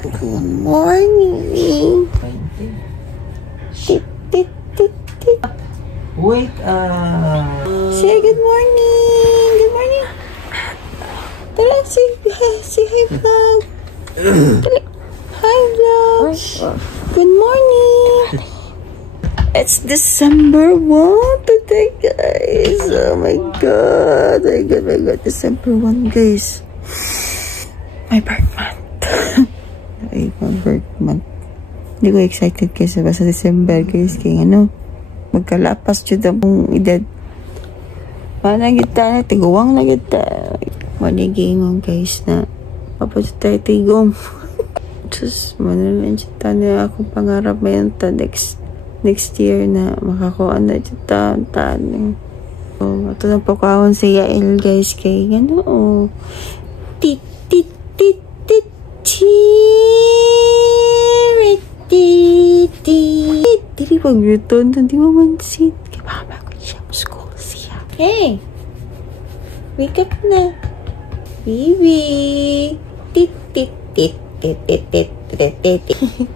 Good morning. Tit, tit, tit, tit. Wake up. Say good morning. Good morning. Tala, say hi, vlog. Hi, vlog. Good morning. It's December 1 today, guys. Oh my god. My god. December 1, guys. My birth month. Ay, my birth month. Hindi ko excited kasi basta December, guys. Kaya magkalapas dyan mong edad. Paano kita na, tiguwang na kita. Manigingong, guys, na papadyo tayo tigom. Just, manalang dyan na akong pangarap mayan ta next year na makakuha na dyan taon. So, ito na po kaon si Yael, guys, kay tit, tit, tit, tit, tit, tit, tit. Dili pag-return, hindi mo mansin. Kaya baka bago siya mo school siya. Hey! Wake up na. Baby! Tit, tit, tit, tit, tit, tit, tit, tit, tit.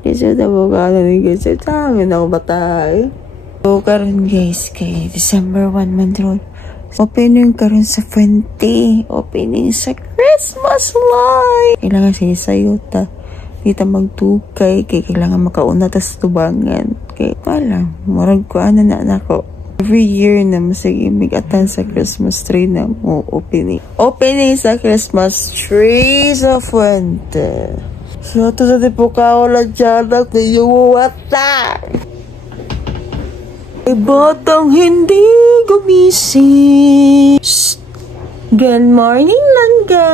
Kasi tabo ka na rin kasi tangin ako batay. So, karon guys, kay December 1 man ron. Opening karon sa Fuente. Opening sa Christmas light. Kailangan siya sayo ta. Kita magtukay. Kaya kailangan makauna tas tubangan. Kaya pala, marag ko na ako. Every year na masagimig atan sa Christmas tree na mo opening. Opening sa Christmas tree sa Fuente. So, ito sa tipo ka wala dyan at niyuwata. Ay, batang hindi gumising. Shh. Good morning, Langga.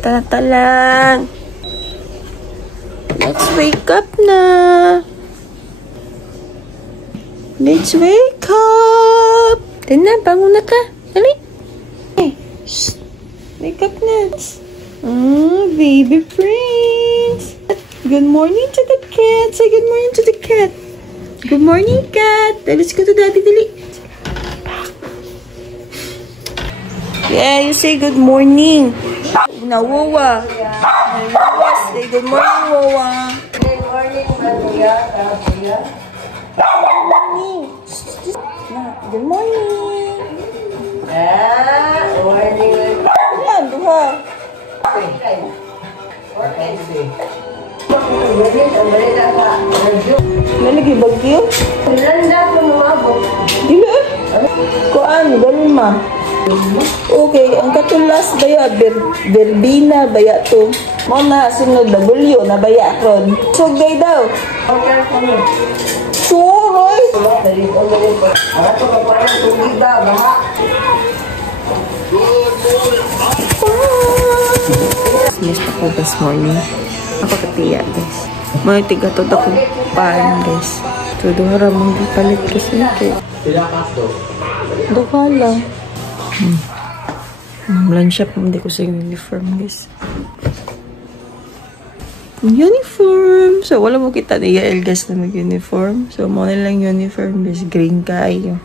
Tatalan. Let's wake up na. Let's wake up. Tina, bangun na ka. Dali. Shh. Wake up na. Baby prince. Good morning to the cat. Say good morning to the cat. Good morning, cat. Let's go to daddy, dali. Yeah, you say good morning. Nawawa. Say good morning, Wawa. Good morning, Maria. Good morning. Good morning. Morning. Ayan, duha. Nalagi bagyo? Landa po lumabot. Dili eh. Kuan, ganun ma. Okay, ang katulas baya, verbena baya to. Mo na, sunod W na baya ron. Sugay daw. Okay, kami. Suroy. Ako ka parang tubig ba, baha. Yes, ako this morning. Ako katiya, guys. May tigatod ako paan, guys. So, duhara mong palit kasi ito. Duha lang. Lunch up, hindi ko sa uniform, guys. Uniform! So, wala mo kita ni Yael, guys, na mag-uniform. So, mo na lang uniform, guys. Green kayo.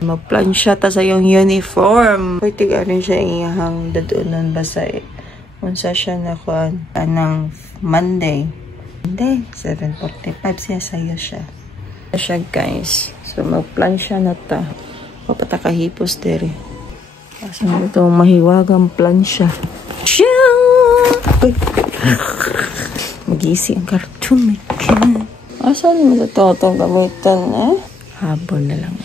Mag-plan siya ta sa yung uniform. Pwede ka rin siya iyahang dadunan basa eh. Unsa siya na kuan ng Monday. Monday, 7:45 siya sayo siya. Siya, guys. So, mag-plan siya na ta. Papatakahipos dere. Kasi ito mahiwagang plan siya. Mag-iisi ang cartoon. Asan mo ito itong gamitan, eh? Habol na lang.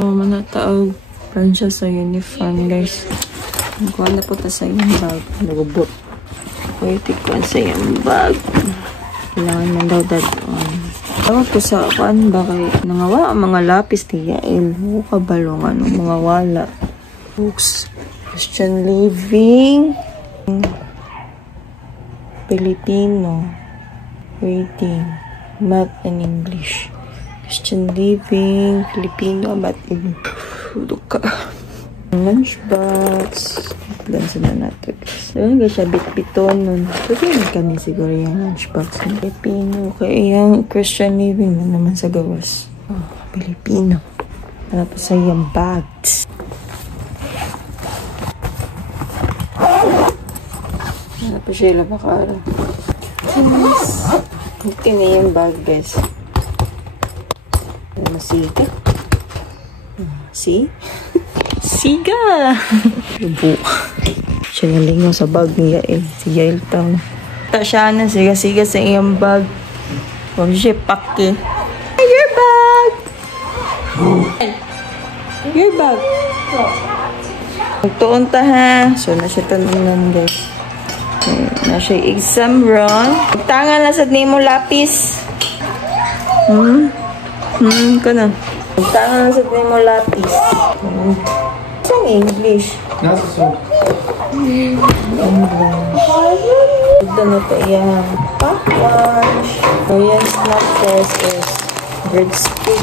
Manataog plan siya sa uniform, guys. Kuha na po ta sa yung bag. Nagubot. Pwede ko sa yung bag. Kailangan man daw dadon. Tawag ko sa kuan ba kay nangawa ang mga lapis ni Yael. Kabalong mga wala. Books. Christian living. Filipino. Reading. Math and English. Christian Living, Filipino, but ka. Lunchbox. Lansa na natin. Doon nga siya bit-biton nun. Pwede kami siguro yung lunchbox ng Filipino. Kaya yung Christian Living na naman sa gawas. Oh, Filipino. Tapos sa yung bags. Tapos siya labakara. Okay na yung bag, guys. Masiga. See? Siga! Lubo. Siya nalingaw sa bag niya eh. Si Yael Tang. Ta siya na siga-siga sa iyang bag. Huwag siya pake. Hey, your bag! Your bag. Magtuon ta ha. So, na siya tanunan, guys. Na siya exam run. Magtangan na sa name mo lapis. Ka na. Magtangan na sa name mo lapis. Saan English? Nasa soup. Ito na ito yung pack lunch. Korean snack test is bread stick,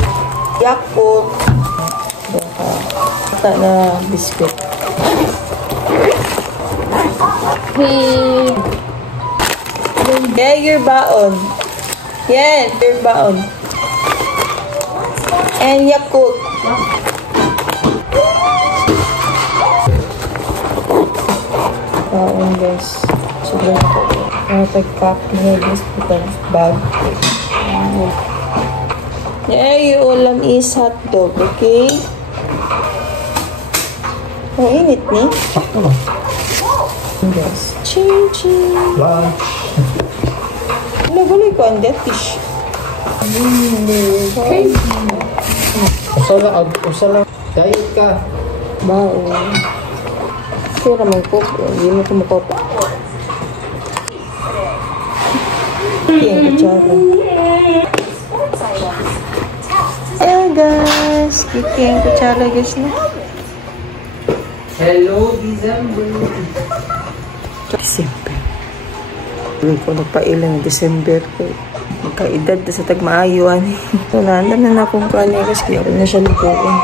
Yakult, ito na biscuit. Yeah, your baon. Yan, your baon. And Yakult. Baon, guys. Sobrang pag-pack niya, guys. Ito, bag. Yeah, your ulam is hotdog, okay? Ang init ni. Sakto lang. Yes. Ching-ching. Lunch. Nagulay ko ang dish. Usala. Diet ka. Bao. Sira man ko. Hindi mo kumukopa. Yan, kutsara. Ayan, guys. Kiki ang kutsara, guys, na. Hello, December. December. Hindi ko nagpailan ng December ko. Magkaedad na sa tagmaayuan. So, naandam na akong kanegas. Kaya na siya lupuin.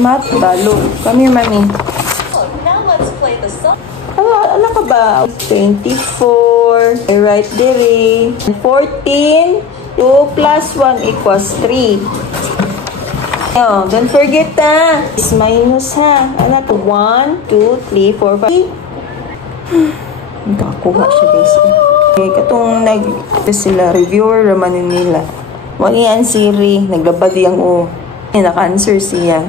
Mat, talo. Come here, mami. Now let's play the song. Ano ka ba? 24. I write there. 14. 2 plus 1 equals 3. Oh, don't forget ha. It's minus ha. Ano to? 1, 2, 3, 4, 5. Nakakuha siya, guys. Okay, katong sila reviewer naman nila. Wag yan, Siri. Naglabad yung o. Naka-answer siya.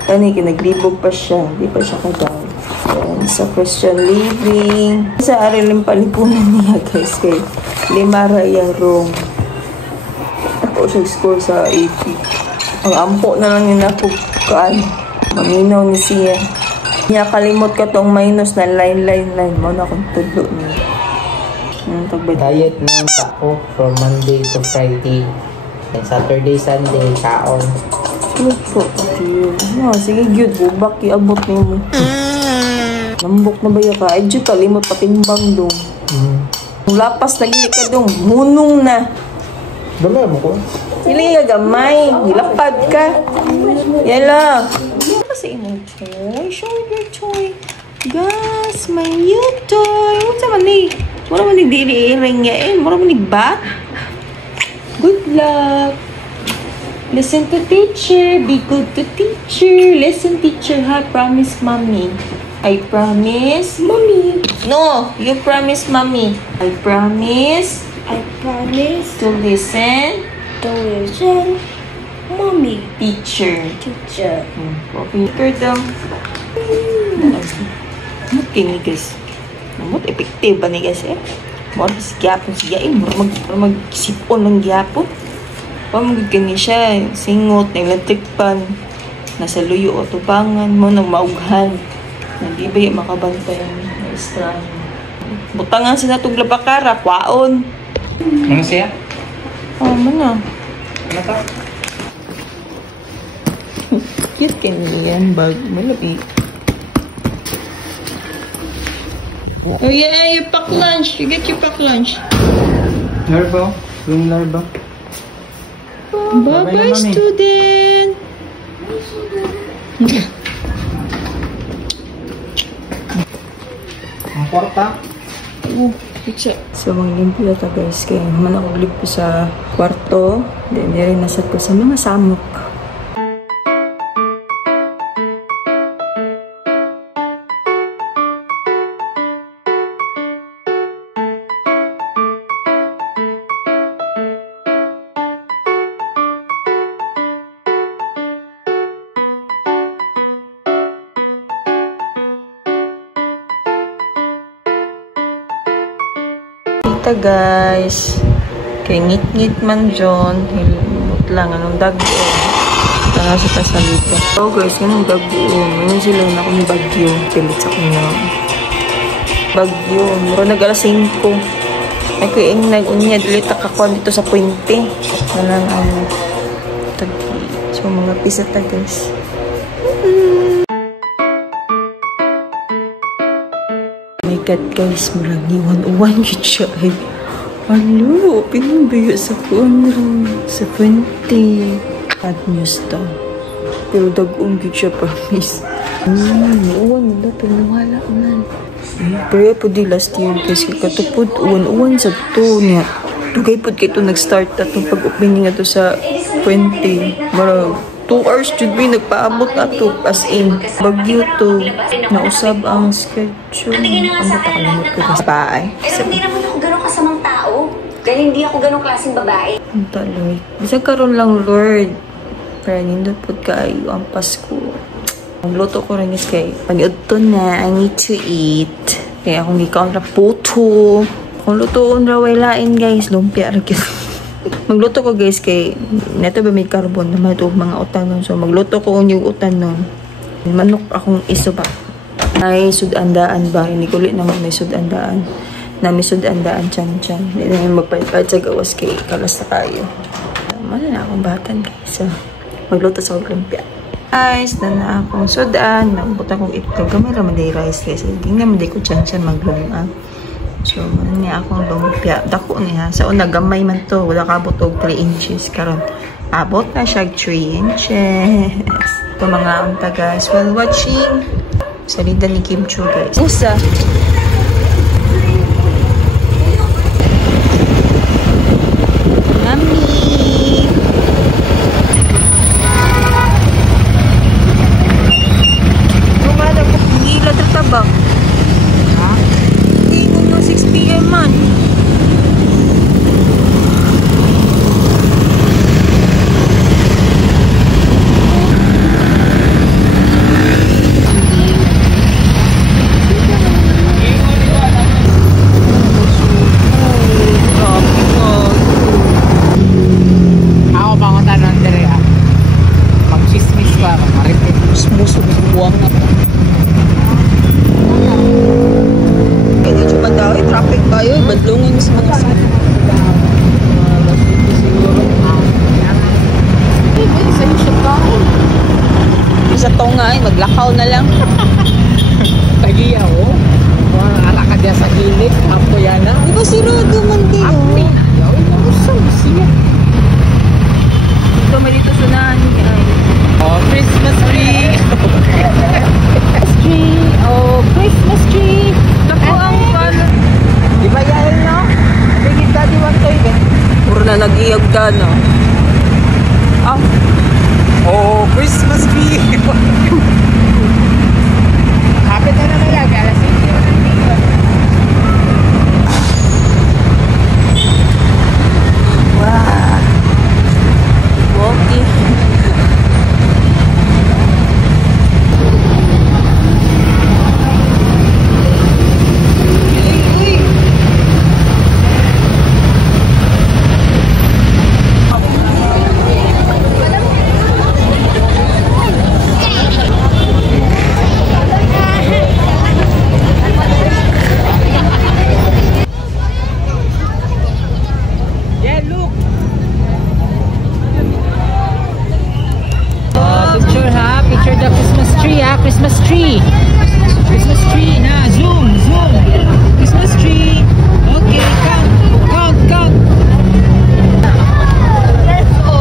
Kani, kinaglibog pa siya. Di pa siya kagaw. Ayan, sa Christian Living. Sa ariling palipunan niya, guys. Kay Limara yung room. Ako siya score sa 80. Ang ampo na lang yun ako. Maminaw ni siya. Niya kalimot ka tong minus na line. Mo na akong tudlo niya. Diet ng tao from Monday to Friday. And Saturday, Sunday, kaon. Lupo, pati yun. Sige, good. Bubak, iabot niyo mo. Nambok na ba ka? Ay, dyan kalimot patimbang dong. Ang lapas na gili ka dong. Munong na. Gamay mo ko? Sili ka gamay. Hilapad ka. Yan lang. Ano kasi imong toy? Show your toy. Guys, my new toy. What's naman ni? Wala man ni dili ring nga eh. Wala man ni bat. Good luck. Listen to teacher. Be good to teacher. Listen, teacher. I promise, mommy. I promise. Mommy. No, you promise, mommy. I promise. I promise To listen. to listen, mommy, Teacher. teacher. Okay. Kurtong. Okay ni guys. Namot epektiba ni guys eh. Moro si gyapon siya eh. Moro magsipon ng gyapon. Pamagigani siya. Singot. Naglantikpan. nasa luyo o tubangan mo nang maughan. Hindi ba yung makabantay ang maestra? Butangan sila itong labakara, kwaon. Ano siya? Oh, mana? Ano to? Cute kanyan, bag, malabi. Oh yeah, you pack lunch. You get your pack lunch. Larva? Yung larva? Bye-bye, student! Ang kwarta? So, maglimpyo ta guys. Kaya naman ako limpyo sa kwarto. Then, rin nasad ko sa mga samok. Kita guys, kay ngit-ngit man John, hilmut lang anong dagko. Para sa kasalita. So guys, anong dagko? Ngayon sila na akong bagyo. Pilit sa kanya. Bagyo. Muro nag-alas 5. Ay ko yung nag-unya dili takakuan dito sa puente. Walang tagi. So mga pisata guys. My God guys, murag ni 101 yun siya ay. Alo, pinambayo sa phone sa puente. Bad news daw. Pero dag-ong yun siya, promise. Uwan nila, pero nawala man. Pero po di last year kasi katupod, uwan sa to niya. Tugay po kayo nag-start na itong pag-opening na to sa puente. Marag 2 hours should be nagpaabot ato as in bagyo to nausab ang schedule ang nakalimot ko sa bahay. Hindi naman ako ganun kasamang tao. Dahil hindi ako ganun klaseng babae. Ang taloy. Bisag karon lang Lord. Pero nindot po kayo ang Pasko. Ang luto ko rin is kay paniod to na. I need to eat. Kaya akong ikaw na puto. Kung lutoon raway lain guys. Lumpia rin magluto ko guys kay neto ba may carbon naman ito mga utan nun. So magluto ko yung utan nun. Manok akong isuba. Ay sudandaan ba? Hindi kulit naman may sudandaan. Na may sudandaan chan-chan. Hindi na yung magpahit sa gawas kay kalas na tayo. Mana na akong batan guys. So magluto sa lumpia. Guys, na akong sudan. Nagbuta kong itlog. Gamay naman day rice guys. Hindi naman day ko chan-chan maglunga. So, ano niya akong lumpia. Dako niya. Sa una, gamay man to. Wala kabot og 3 inches. Karon abot na siya 3 inches. Ito mga unta guys. While watching, salida ni Kim Chu guys. Usa. Mami. Kumada ko. Hindi ila tatabak. 6 PM man. Ako bangon tanan dire ah. Mag-chismis ba, maritin. Musog buwang na. Kaya dito ba daw, traffic ba yun? Badlungan sa mga sila. Isa to nga eh, maglakaw na lang. Tagiya oh. Mga alakad niya sa gilid. Apo yan na. Di ba si Rodo man din Apo oh? na. Gawin mo gusto mo siya. Dito malito sa nani ay. Oh, Christmas tree. Tree, oh, Christmas tree. Naku ang pala. Di ba yan no? Bigit ka di one toy eh. Puro na nag-iyag ka no. Ah, Oh, Christmas tree. Kapit na naman lang. Alas 5 na naman. wow. Walking. Christmas tree na. Zoom. Christmas tree. Okay, count. Let's go.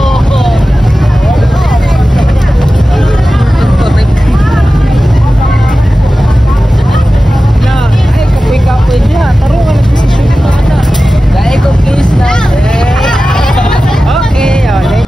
Ay, kapoy-kapoy niya. Tarungan ang posisyon ko na. Dahil ko kiss na. Okay, okay.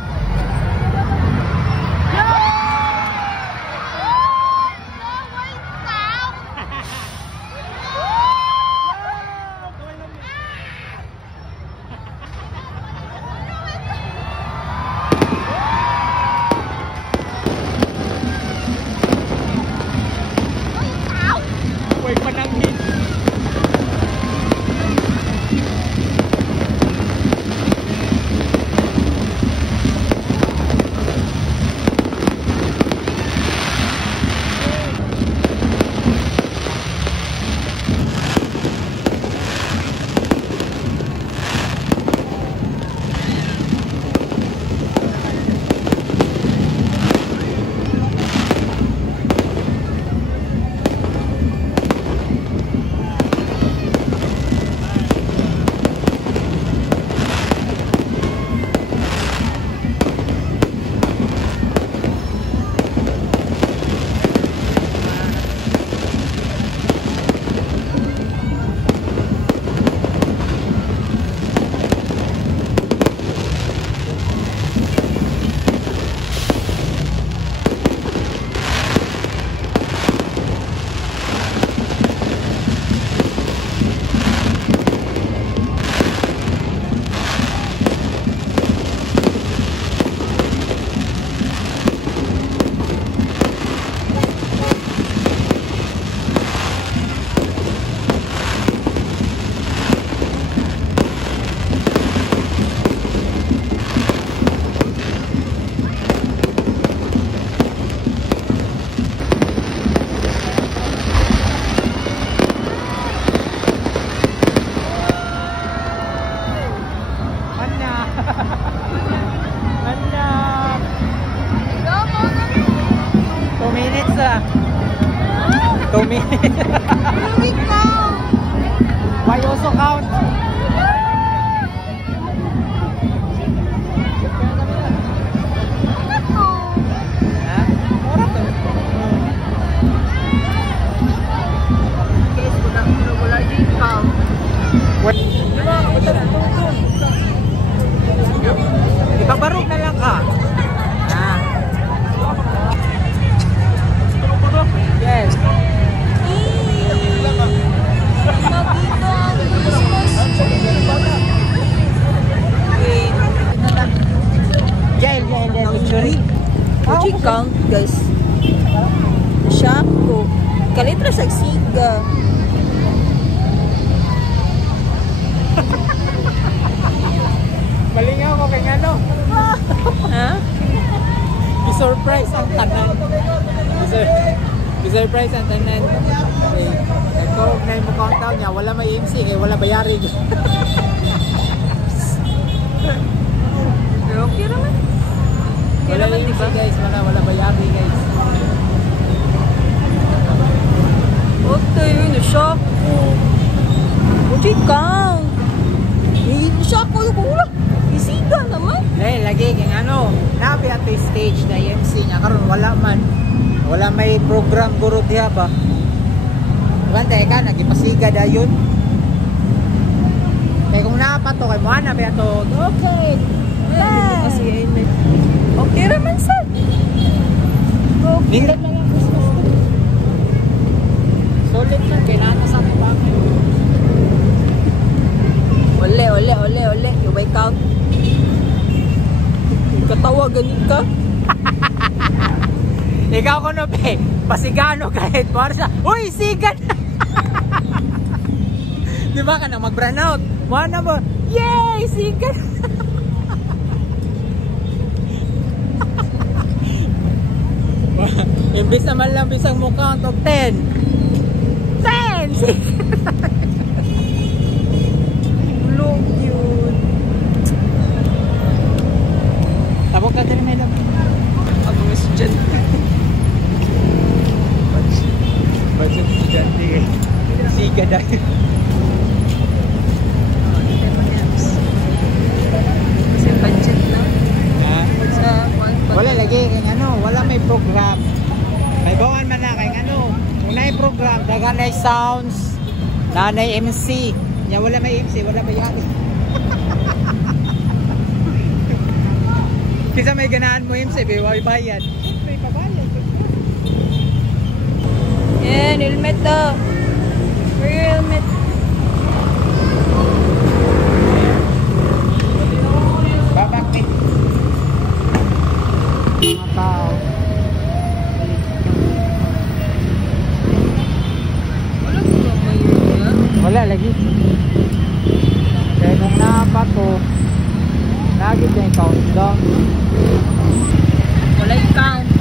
Why also count? Ipabarog na lang ka. Yes. Uji count guys. Shock ko. Kalitra sa siga. Malingaw ko kay ano? Ha? I-surprise ang tanan. I-surprise ang tanan. Okay. Ito, na yung countdown niya. Wala may MC kaya wala bayari. Pero okay naman. Okay Wala naman, MC diba? guys. Wala bayari guys. Okay, yun. Shock ko. Uji count. Shock ko. Isiga naman. Dahil lagi kaya ano. Nabi at the stage na MC niya. Karon wala man. Wala may program guro diha ba? Bantay ka, nagipasiga da yun. Kaya kung napato kay mo na ba ito? Okay. Kasi okay naman sa. Okay. Nindot lang ang Christmas tree. Solid lang, kailangan sa ating bakit. Ole. You wake out. Katawa ganin ka. Ikaw ko no, pe. Pasigano kahit para sa, uy, sigan! Di ba ka na mag-brand out? Mana mo, yay, sigan! Imbis naman lang bisang mo count of 10. 10! Look yun. Tabok ka din may lang. Abang estudyante. budget estudyante eh. Siga dahil. Kasi budget lang. Ha? Sa Wala lagi kay ano, wala may program. May bawan man na kay ano. Unay program, daganay sounds, nanay MC. Ya wala may MC, wala may yan. Kisa may ganahan mo MC, may bayad. May pabayad. Yan, helmet daw. Where your helmet? Babakit. Mga tao. Wala ko lang mayo. Wala lagi. Kaya nung napa to, lagi na yung countdown. Wala yung count.